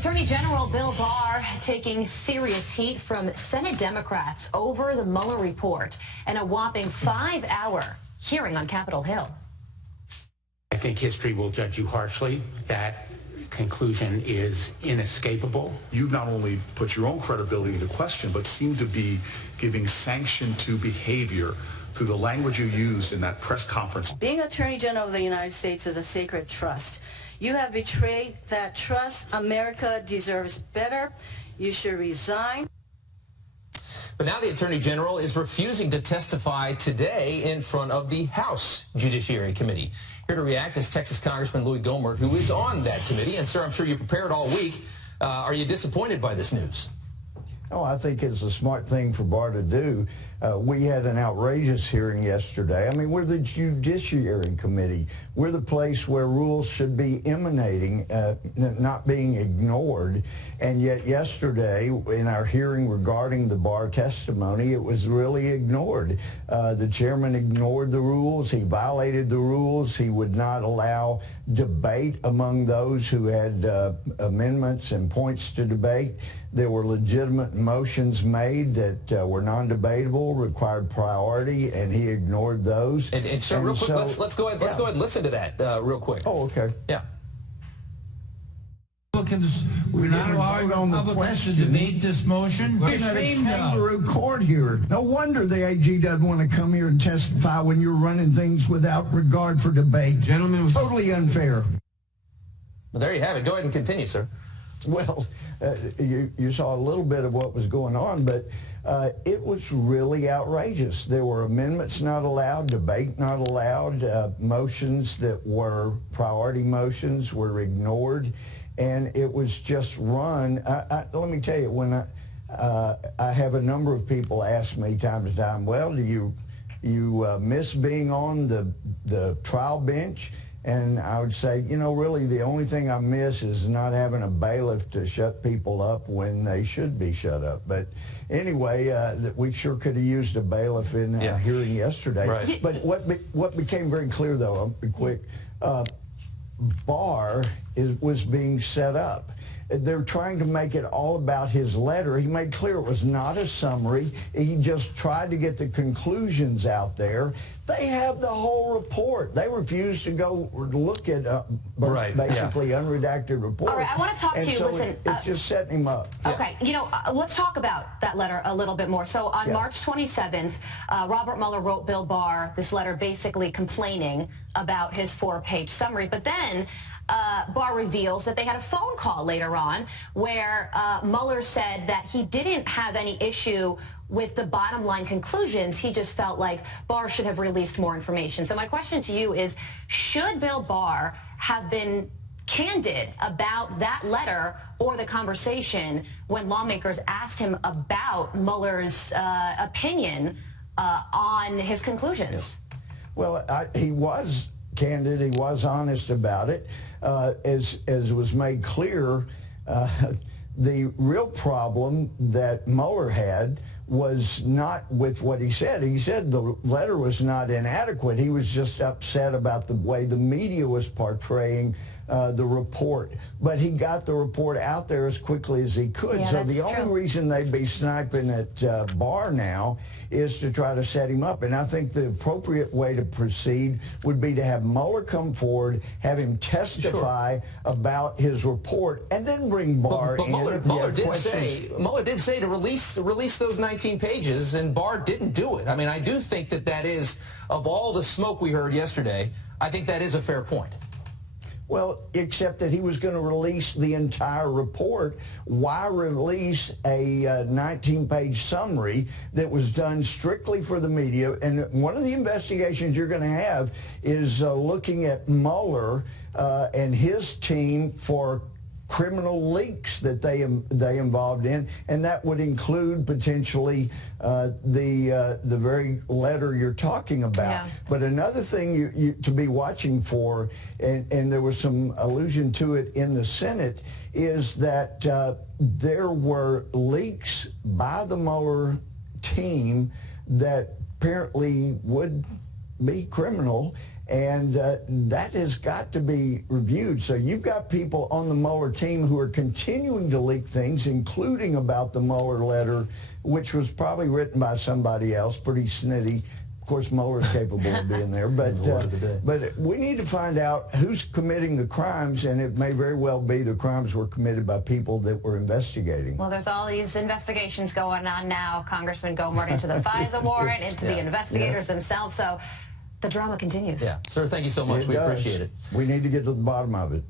Attorney General Bill Barr taking serious heat from Senate Democrats over the Mueller report and a whopping 5-hour hearing on Capitol Hill. I think history will judge you harshly. That conclusion is inescapable. You've not only put your own credibility into question, but seem to be giving sanction to behavior through the language you used in that press conference. Being Attorney General of the United States is a sacred trust. You have betrayed that trust. America deserves better. You should resign. But now the Attorney General is refusing to testify today in front of the House Judiciary Committee. Here to react is Texas Congressman Louie Gohmert, who is on that committee. And, sir, I'm sure you prepared all week. Are you disappointed by this news? No, I think it's a smart thing for Barr to do. We had an outrageous hearing yesterday. I mean, we're the Judiciary Committee. We're the place where rules should be emanating, not being ignored. And yet yesterday, in our hearing regarding the Barr testimony, it was really ignored. The chairman ignored the rules. He violated the rules. He would not allow debate among those who had amendments and points to debate. There were legitimate motions made that were non-debatable, required priority, and he ignored those. And so, real quick, let's go ahead. Let's go ahead and listen to that real quick. Oh, okay. Yeah. Republicans, we're not allowing on the Republicans to question. debate this motion. We're in a kangaroo court here. No wonder the AG doesn't want to come here and testify when you're running things without regard for debate. Gentlemen, Totally unfair. Well, there you have it. Go ahead and continue, sir. Well, you saw a little bit of what was going on, but it was really outrageous. There were amendments not allowed, debate not allowed, motions that were priority motions were ignored, and it was just run. Let me tell you, when I have a number of people ask me time to time, well, do you miss being on the trial bench? And I would say, you know, really the only thing I miss is not having a bailiff to shut people up when they should be shut up. But anyway, we sure could have used a bailiff in our hearing yesterday. Right. But what became very clear, though, I'll be quick, Barr was being set up. They're trying to make it all about his letter. He made clear it was not a summary. He just tried to get the conclusions out there. They have the whole report. They refused to go look at basically unredacted report. All right, I want to talk to you. So Listen, it's just setting him up. Okay, you know, let's talk about that letter a little bit more. So on March 27th, Robert Mueller wrote Bill Barr this letter basically complaining about his 4-page summary. But then Barr reveals that they had a phone call later on where Mueller said that he didn't have any issue with the bottom line conclusions. He just felt like Barr should have released more information. So my question to you is, should Bill Barr have been candid about that letter or the conversation when lawmakers asked him about Mueller's opinion on his conclusions? Well, he was candid. He was honest about it. As was made clear, the real problem that Mueller had was not with what he said. He said the letter was not inadequate. He was just upset about the way the media was portraying the report. But he got the report out there as quickly as he could. So the only reason they'd be sniping at Barr now is to try to set him up. And I think the appropriate way to proceed would be to have Mueller come forward, have him testify about his report, and then bring Barr in. Mueller did say to release those 19 pages, and Barr didn't do it. I mean, I do think that is, of all the smoke we heard yesterday, I think that is a fair point. Well, except that he was going to release the entire report. Why release a 19-page summary that was done strictly for the media? And one of the investigations you're going to have is looking at Mueller and his team for criminal leaks that they involved in, and that would include potentially the very letter you're talking about. But another thing you to be watching for, and there was some allusion to it in the Senate, is that there were leaks by the Mueller team that apparently would be criminal, And that has got to be reviewed. So you've got people on the Mueller team who are continuing to leak things, including about the Mueller letter, which was probably written by somebody else, pretty snitty. Of course, Mueller's capable of being there. But we need to find out who's committing the crimes, and it may very well be the crimes were committed by people that were investigating. Well, there's all these investigations going on now, Congressman Gohmert, into the FISA warrant, into the investigators themselves. So the drama continues. Yeah. Sir, thank you so much. We appreciate it. We need to get to the bottom of it.